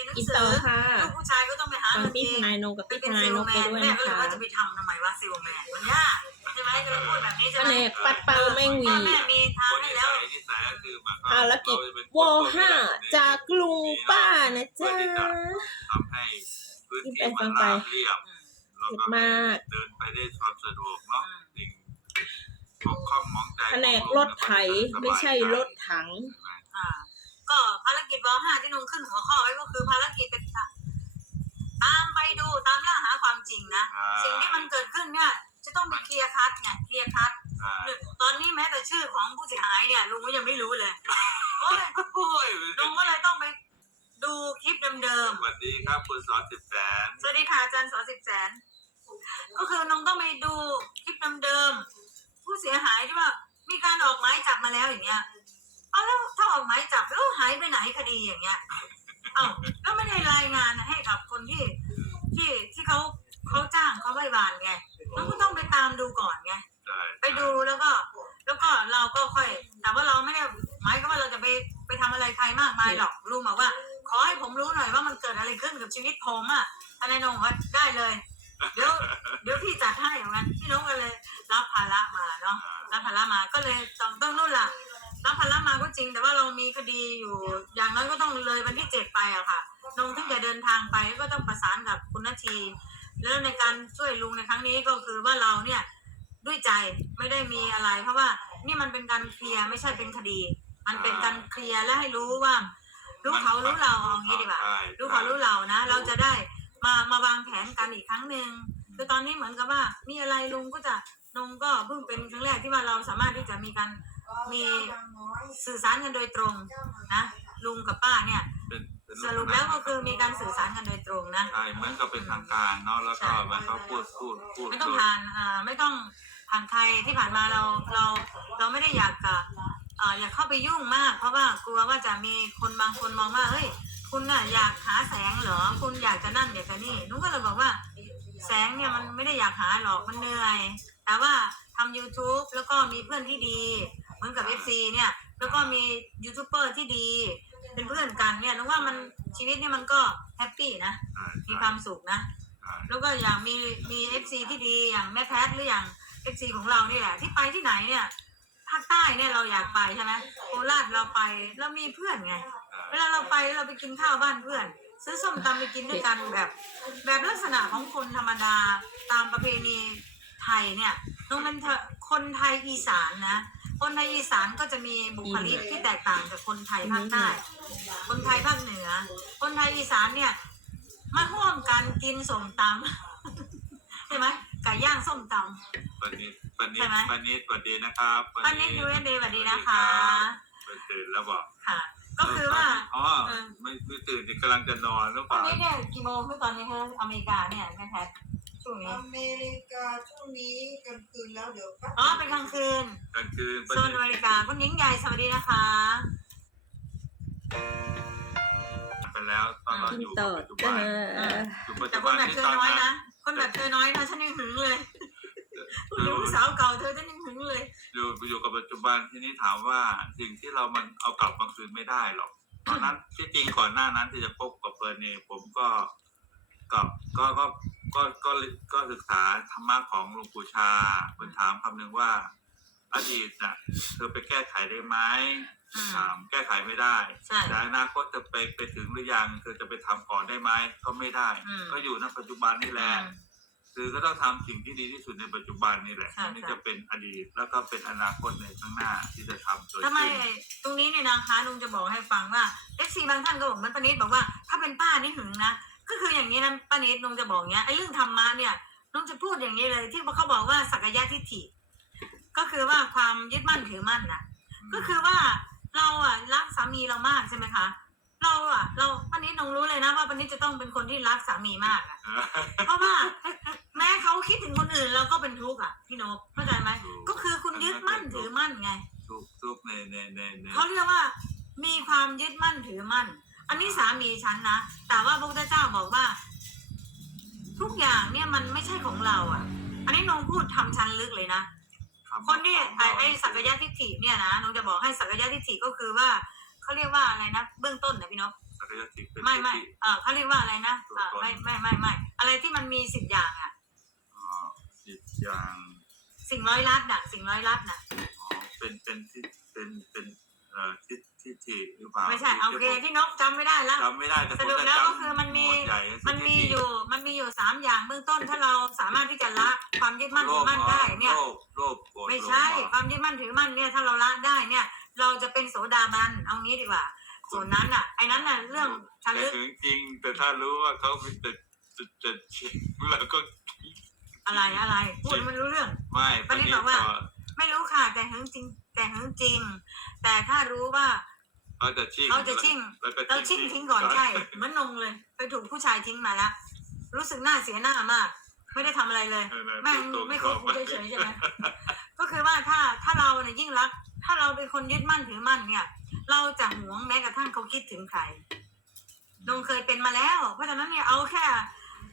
รียนหนังอินสืเตออร์ค่ะ ลูกผู้ชายก็ต้องไปหาฟังเงินพี่เอทงนายนงกับไปพี่เป็ทนนายเซลนล์กแมไปนด้วยแม่นะก็เลยคะ ว่าจะไปทำทำไมวะเซลล์แมนมันยากใช่ไหมก็เลยพูดแบบนี้ใช่แผไหมนกปัดเป่าแมงหวี พ่อแม่มีทางคนให้ที่แล้วใส่ที่ใส่ก็คือมันภารกิจวอห้าจากลุงป้านะจ๊ะ ทำให้พื้นที่มันราบเรียบแล้วก็เผ็ดมาก เดินไปได้ความสะดวกเนาะสิ่งบกพร่องมองใจแผนกรถไถไม่ใช่รถถังอ่า ก็ภารกิจวห้าที่นุ่งขึ้นหัวข้อไว้ก็คือภารกิจเป็นตามไปดูตามล่าหาความจริงนะสิ่งที่มันเกิดขึ้นเนี่ย จะต้องไปเคลียร์คัดไงเคลียร์คัดตอนนี้แม้แต่ชื่อของผู้เสียหายเนี่ยลุงก็ยังไม่รู้เลยโอ้ยโอ้ยลุงก็เลยต้องไปดูคลิปเดิมสวัสดีครับคุณสอนสิบแสนๆสวัสดีค่ะอาจารย์สอนสิบแสน ก็คือน้องต้องไปดูคลิปเดิมๆผู้เสียหายที่ว่ามีการออกหมายจับมาแล้วอย่างเงี้ย เอาแล้วถ้าออกหมายจับแล้วหายไปไหนคดีอย่างเงี้ยเอาแล้วไม่ได้รายงานให้กับคนที่ที่ที่เขาเขาจ้างเขาไว้วานไงน้องก็ต้องไปตามดูก่อนไงใช่ไปดูแล้วก็ แล้วก็เราก็ค่อยแต่ว่าเราไม่ได้หมายก็ว่าเราจะไปไปทำอะไรใครมากมายหรอกลุงบอกว่า ขอให้ผมรู้หน่อยว่ามันเกิดอะไรขึ้นกับชีวิตผมอะทนายนงบอกว่าได้เลย เดี๋ยวเดี๋ยวพี่จัดให้อย่างนั้นพี่น้องก็เลยรับภาระมาเนาะรับภาระมาก็เลยต้องต้องนู่นล่ะรับภา ระมาก็จริง แต่ว่าเรามีคดีอยู่ อย่างน้อยก็ต้องเลยวันที่เจ็ดไปอะค่ะนงถึงจะเดินทางไปก็ต้องประสานกับคุณนาที แล้วในการช่วยลุงในครั้งนี้ก็คือว่าเราเนี่ยด้วยใจไม่ได้มีอะไร เพราะว่านี่มันเป็นการเคลียร์ไม่ใช่เป็นคดี มันเป็นการเคลียร์และให้รู้ว่ารู้เขารู้เราเอางี้ดีกว่าใช่รู้เขารู้เรานะ เราจะได้มามาวางแผนกันอีกครั้งหนึ่งคือตอนนี้เหมือนกับว่ามีอะไรลุงก็จะนงก็เพิ่งเป็นครั้งแรกที่ว่าเราสามารถที่จะมีการ มีสื่อสารกันโดยตรงนะลุงกับป้าเนี่ยเป็นเป็นสรุปแล้วก็คือมีการสื่อสารกันโดยตรงนะ ใช่เหมือนกับเป็นทางการเนาะแล้วก็มันเขาพูดพูดพูดไม่ต้องผ่านอ่าไม่ต้องผ่านใครที่ผ่านมาเราเราเราไม่ได้อยากจะเอ่ออยากเข้าไปยุ่งมาก เพราะว่ากลัวว่าจะมีคนบางคนมองว่าเฮ้ย คุณน่ะอยากหาแสงเหรอคุณอยากจะนั่นอยากจะนี่นุ้ก็เลยบอกว่า แสงเนี่ยมันไม่ได้อยากหาหรอกมันเหนื่อย แต่ว่าทำ YouTube แล้วก็มีเพื่อนที่ดี เหมือนกับ FC เนี่ย แล้วก็มียูทูบเบอร์ที่ดี เป็นเพื่อนกันเนี่ยนุ้ว่ามันชีวิตเนี่ยมันก็แฮปปี้นะ ใช่มีความสุขนะ ใช่แล้วก็อย่างมีมีเอฟซีที่ดีอย่างแม่แพทหรืออย่างเอฟซีของเรานี่แหละที่ไปที่ไหนเนี่ยภาคใต้เนี่ยเราอยากไปใช่ไหมโคราชเราไปเรามีเพื่อนไง เวลาเราไปเราไปกินข้าวบ้านเพื่อน ซื้อส้มตำไปกินด้วยกันแบบ แบบลักษณะของคนธรรมดาตามประเพณีไทยเนี่ยตรงนั้นเถอะ คนไทยอีสานนะ คนไทยอีสานก็จะมีบุคลิกที่แตกต่างจากคนไทยภาคใต้ คนไทยภาคเหนือ คนไทยอีสานเนี่ยมาร่วมกันกินส้มตำใช่ไหมไก่ย่างส้มตำปันนี้ปันนี้ใช่ไหมปันนี้สวัสดีนะครับป้านิดยูเอสเดย์สวัสดีนะคะเป็นตื่นแล้วบอกค่ะ ก็คือว่า อ๋อไม่ไม่ตื่นกำลังจะนอนหรือเปตอนล่านี้เนี่ยกี่โมงคือตอนนี้คืออเมริกาเนี่ยแม่แพท ช่วงนี้อเมริกาช่วงนี้กลางคืนแล้วเดี๋ยวแป๊บอ๋อเป็นกลางคืนกลางคืนปันโซนนี้อเมริกาคุณหญิงใหญ่สวัสดีนะคะไปแล้วตอนเรากินอยู่ต่อปัจจุจ้าบันอยู่ปัจแต่จุคบันนแบบที่เธอตอนน้อยนั้นะนคนแบบเธอน้อยนะฉันยังหึงเลยคุณลูกสาวเก่าเธอฉันยังหึงเลย อยู่อยู่กับปัจจุบันทีนี้ถามว่าสิ่งที่เรามันเอากลับมาคืนไม่ได้หรอกตอนนั้นที่จริงก่อนหน้านั้นที่จะพบกับเฟิร์นเนี่ยผมก็กับก็ก็ ก็ก็ก็ศึกษาธรรมะของหลวงปู่ชาเพิ่นถามคำหนึ่งว่า อดีตน่ะเธอไปแก้ไขได้ไหมอืมถามแก้ไขไม่ได้ใช่แต่อนาคตจะไปไปถึงหรือยังเธอจะไปทำก่อนได้ไหมก็ไม่ได้ อืม ก็อยู่ในปัจจุบันนี่แหละคือก็ต้องทำสิ่งที่ดีที่สุดในปัจจุบันนี่แหละใช่นี่ใช่จะเป็นอดีตแล้วก็เป็นอนาคตในข้างหน้าที่จะทำโดยทำไมขึ้นตรงนี้เนี่ยนะคะลุงจะบอกให้ฟังว่าเอฟซีบางท่านก็บอกเหมันปานิดบอกว่า ถ้าเป็นป้านี่หึงนะ ก็คืออย่างนี้นะปานิดลุงจะบอกเนี้ยไอ้เรื่องธรรมะเนี่ยลุงจะพูดอย่างนี้เลยที่เขาบอกว่าสักยะทิฏฐิ ก็คือว่าความยึดมั่นถือมั่นนะก็คือว่าเราอะรักสามีเรามากใช่ไหมคะ เราอะ เราปานิดลุงรู้เลยนะว่าปานิดจะต้องเป็นคนที่รักสามีมากอะเพราะว่าแม้เขาคิดถึงคนอื่นเราก็เป็นทุกข์อะพี่นกเข้าใจไหมก็คือคุณยึดมั่นถือมั่นไงทุกทุกในในในในเขาเรียกว่า มีความยึดมั่นถือมั่น อันนี้สามีฉันนะ แต่ว่าพระพุทธเจ้าบอกว่า ทุกอย่างเนี่ยมันไม่ใช่ของเราอะ อันนี้นงพูดทำชั้นลึกเลยนะคนที่ไอ้ไอ้สักยะทิฏฐิเนี่ยนะนงจะบอกให้สักยะทิฏฐิก็คือว่าเขาเรียกว่าอะไรนะเบื้องต้นนะพี่นกอริยสิทธิ์เป็นไม่ไม่สิทธิเออเขาเรียกว่าอะไรนะตัวเออตนไม่ไม่ไม่ไม่อะไรที่มันมีสิบอย่างอะอ๋อสิทธิ์อย่างสิ่งร้อยลัดน่ะ สิ่งร้อยลัดน่ะอ๋อเป็นเป็นที่เป็นเป็นเอ่อทิศ ทิฏฐิหรือเปล่าไม่ใช่เอาโอเคพี่นกจำไม่ได้ละจำไม่ได้แต่สรุปแล้วก็คือมันมีหวดใหญ่มันมีอยู่มันมีอยู่สามอย่างเบื้องต้นถ้าเราสามารถที่จะละความยึดมั่นถือมั่นได้เนี่ยโลภโลภโกรธไม่ใช่หลงความยึดมั่นถือมั่นเนี่ยถ้าเราละได้เนี่ย เราจะเป็นโสดาบันเอางี้ดีกว่า ส่วนนั้นอะไอ้นั้นน่ะเรื่องทะแต่ลึกถึงจริงแต่ถ้ารู้ว่าเขาเป็นจะจะจะจริงเราก็อะไรอะไรพูดมันรู้เรื่อง ไม่ประเด็นบอกว่า ไม่รู้ค่ะแต่หึงจริง แต่หึงจริง แต่ถ้ารู้ว่า เขาจะชิ่งเขาจะชิ่งแล้วก็เราชิ่งทิ้งก่อนใช่เหมือนนงเลยไปถูกผู้ชายทิ้งมาแล้วรู้สึกหน้าเสียหน้ามาก ไม่ได้ทำอะไรเลยเออนะแม่งตรงไม่ๆคบกูเฉยๆใช่ไหมก็คือว่าถ้าถ้าเราเนี่ยยิ่งรัก ถ้าเราเป็นคนยึดมั่นถือมั่นเนี่ย เราจะหวงแม้กระทั่งเขาคิดถึงใครนงเคยเป็นมาแล้ว เพราะฉะนั้นเนี่ยเอาแค่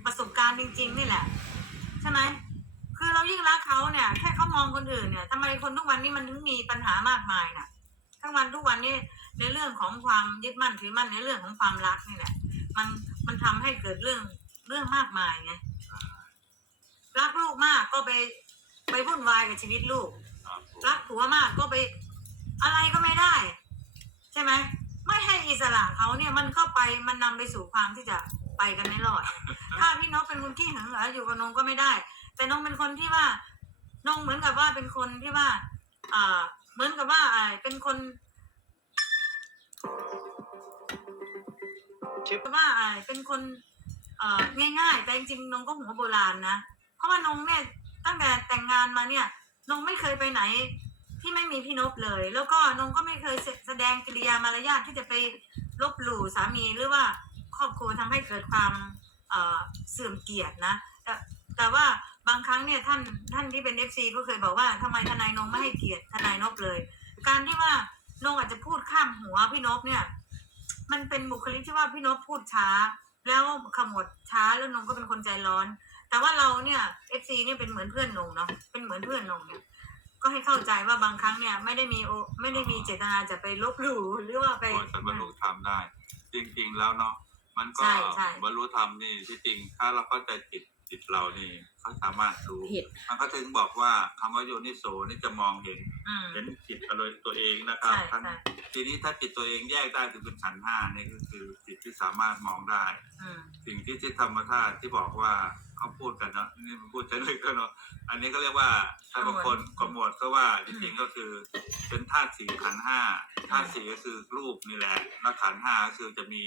ประสบการณ์จริง ๆ นี่แหละ ใช่ไหมคือเรายิ่งรักเขาเนี่ย แค่เขามองคนอื่นเนี่ยทำไมคนทุกวันนี้มันถึงมีปัญหามากมายน่ะทั้งวันทุกวันนี้ ในเรื่องของความยึดมั่นถือมั่นในเรื่องของความรักนี่แหละ มันมันทำให้เกิดเรื่องเรื่องมากมายไงรักลูกมากก็ไปไปวุ่นวายกับชีวิตลูกครับผมรักผัวมากก็ไปอะไรก็ไม่ได้ ใช่ไหมไม่ให้อิสระเขาเนี่ยมันก็ไปมันนำไปสู่ความที่จะไปกันไม่รอด ถ้าพี่นกเป็นคนที่หึงเหรออยู่กับนงก็ไม่ได้ แต่นงเป็นคนที่ว่านงเหมือนกับว่าเป็นคนที่ว่าอ่าเหมือนกับว่าอ่าเป็นคน ว่าอ่าเป็นคนเอ่อง่ายๆ แต่จริงๆนงก็หัวโบราณนะ เพราะว่านงเนี่ยตั้งแต่แต่งงานมาเนี่ยนงไม่เคยไปไหนที่ไม่มีพี่นพเลย แล้วก็นงก็ไม่เคยแสดงกิริยามารยาทที่จะไปลบหลู่สามีหรือว่าครอบครัวทำให้เกิดความเอ่อเสื่อมเกียรตินะแต่แต่ว่าบางครั้งเนี่ยท่านท่านที่เป็นเอฟซีก็เคยบอกว่าทำไมทนายนงไม่ให้เกียรติทนายนพเลย การที่ว่านงอาจจะพูดข้ามหัวพี่นพเนี่ย มันเป็นบุคลิกที่ว่าพี่นพพูดช้า แล้วขมวดช้าแล้วนงก็เป็นคนใจร้อน แต่ว่าเราเนี่ยเอฟซีเนี่ยเป็นเหมือนเพื่อนนงเนาะเป็นเหมือนเพื่อนนงเนี่ยก็ให้เข้าใจว่าบางครั้งเนี่ยไม่ได้มีโอไม่ได้มีเจตนาจะไปลบหลู่หรือว่าไปก่อนจะบรรลุธรรมได้ จริง ๆ แล้วเนาะมันก็ใช่ใช่ บรรลุธรรมนี่ที่จริงถ้าเราเข้าใจจิต จิตเรานี่เขาสามารถรู้เห็ดมันก็ถึงบอกว่าคำว่าโยนิโสนี่จะมองเห็น อืม เห็นจิตอารมณ์ตัวเองนะครับใช่ทั้งใช่ ทีนี้ถ้าจิตตัวเองแยกได้ถึงเป็นขันธ์ห้านี่ก็คือจิตที่สามารถมองได้ อืม สิ่งที่ที่ธรรมธาตุที่บอกว่าเขาพูดกันเนาะนี่มันพูดจะลึกก็เนาะอันนี้ก็เรียกว่าถ้าบางคนขมวดก็ว่าจริงๆก็คือเป็นธาตุสี่ขันธ์ห้าธาตุสี่ก็คือรูปนี่แหละแล้วขันธ์ห้าก็คือจะมี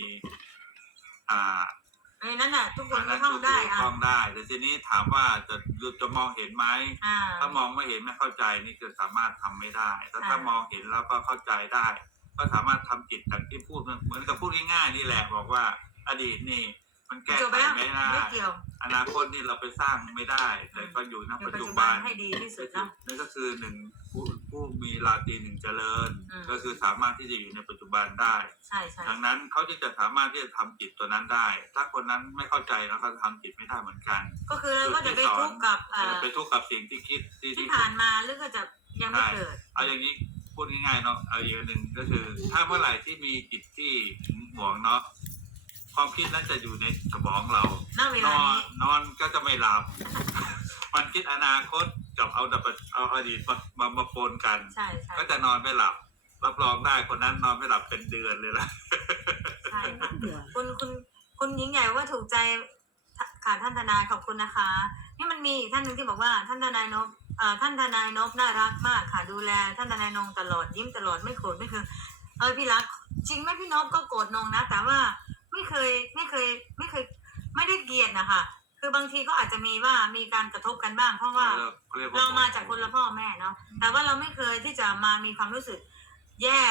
อ่า ในนั้นน่ะทุกคนอันก็นั้นท่องก็ได้คืออะท่องได้แต่ทีนี้ถามว่าจะจะมองเห็นไหมอ่าถ้ามองไม่เห็นไม่เข้าใจนี่คือสามารถทำไม่ได้ถ้าอ่าถ้ามองเห็นแล้วก็เข้าใจได้ ก็สามารถทำจิตอย่างที่พูดเหมือนกับพูดง่ายๆนี่แหละบอกว่าอดีตนี่มันแก้จบไขไปแล้วไม่ได้ไม่เกี่ยวอนาคตนี่เราไปสร้างไม่ได้ แต่ก็อยู่ณอยู่ปัจปัจจุจุบับันนให้ดีที่สุดเนาะนั่นก็คือหนึ่ง ผู้ผู้มีราตรีหนึ่งเจริญ อืม ก็คือสามารถที่จะอยู่ในปัจจุบันได้ ใช่ใช่ดังนั้นเขาจึงจะสามารถที่จะทำจิตตัวนั้นได้ ถ้าคนนั้นไม่เข้าใจแล้วเขาทำจิตไม่ได้เหมือนกันก็คือเราก็จะไปทุกข์กับเอ่อไปทุกข์กับสิ่งที่คิดที่ที่ผ่านมาหรือก็จะยังไม่เกิด เอาอย่างนี้พูดง่ายๆเนาะเอาอีกอันหนึ่งก็คือ ถ้าเมื่อไหร่ที่มีจิตที่หึงหวงเนาะความคิดนั้นจะอยู่ในสมองเรา ณเวนลาอนนี้นอนก็จะไม่หลับ มันคิดอนาคต กับเอาดับเอาอดีตมามามาปนกัน ใช่ใช่ก็จะนอนไม่หลับ รับรองได้คนนั้นนอนไม่หลับเป็นเดือนเลยล่ะ ใช่ค่ะคุณคุณคุณหญิงใหญ่ว่าถูกใจค่ะท่านทนายขอบคุณนะคะ นี่มันมีอีกท่านหนึ่งที่บอกว่าท่านทนายนพเอ่อท่านทนายนพน่ารักมากค่ะ ดูแล ท่านทนายนงตลอดยิ้มตลอดไม่โกรธไม่เคยเออพี่รัก จริงไหมพี่นพก็โกรธนงนะ แต่ว่าไม่เคยไม่เคยไม่เคย ไม่ได้เกลียดนะคะ คือบางทีก็อาจจะมีว่ามีการกระทบกันบ้าง เพราะว่าขรียว่เรามาจากคนละพ่อแม่เนาะแต่ว่าเราไม่เคยที่จะมามีความรู้สึก แย่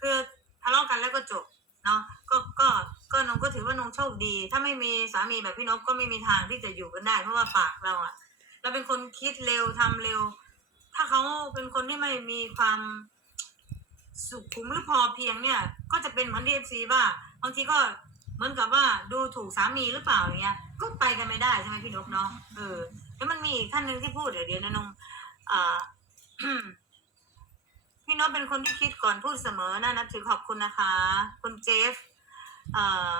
คือทะเลาะกันแล้วก็จบเนาะก็ก็ก็นงก็ถือว่านงโชคดี ถ้าไม่มีสามีแบบพี่นพก็ไม่มีทางที่จะอยู่กันได้ เพราะว่าปากเราอะเราเป็นคนคิดเร็วทำเร็ว ถ้าเขาเป็นคนที่ไม่มีความสุขุมหรือพอเพียงเนี่ย ก็จะเป็นเหมือนดีเอฟซีว่าบางทีก็ เหมือนกับว่าดูถูกสามีหรือเปล่าอย่างเงี้ย ก็ไปกันไม่ได้ใช่ไหมพี่นกเนาะเออแล้วมันมีอีกท่านหนึ่งที่พูดเดี๋ยวเดี๋ยวนะนงอ่าพี่นพเป็นคนที่คิดก่อนพูดเสมอนะนับถือขอบคุณนะคะ คุณเจฟเอ่อ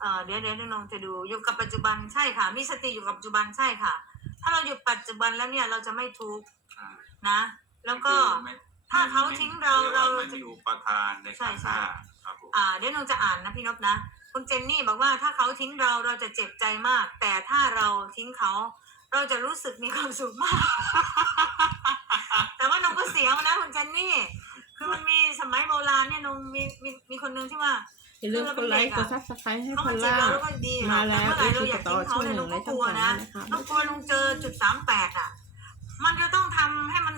เอ่อเดี๋ยวเดี๋ยวน้องจะดูอยู่กับปัจจุบันใช่ค่ะมีสติอยู่กับปัจจุบันใช่ค่ะ ถ้าเราอยู่ปัจจุบันแล้วเนี่ยเราจะไม่ทุกข์ใช่นะ แล้วก็ไม่ถ้าเขาทิ้งเรายกเราว่ไม่มีอุปทานในใช่ขันธ์ใช่ห้าครับผม อ่าเดี๋ยวน้องจะอ่านนะพี่นพนะ คุณเจนนี่บอกว่าถ้าเขาทิ้งเราเราจะเจ็บใจมาก แต่ถ้าเราทิ้งเขา เราจะรู้สึกมีความสุขมาก แต่ว่าน้องก็เสียมานะคุณเจนนี่ คือมันมีสมัยโบราณเนี่ยน้องมีมีมีคนหนึงที่ว่า อย่าลืมกดไลค์กดซับสไครต์ให้เขาพอมาลจีบล่าเราแล้วก็ดีหรอกมาแต่แล้วเมื่อไหร่เราอยากต่อทิ้งเขาช่วยเนี่ยหน้นึ่องงในก็ช่กองลัวทางนะนะครับน้องกลัวลุงเจอจุดสามแปดอะ มันจะต้องทำให้มัน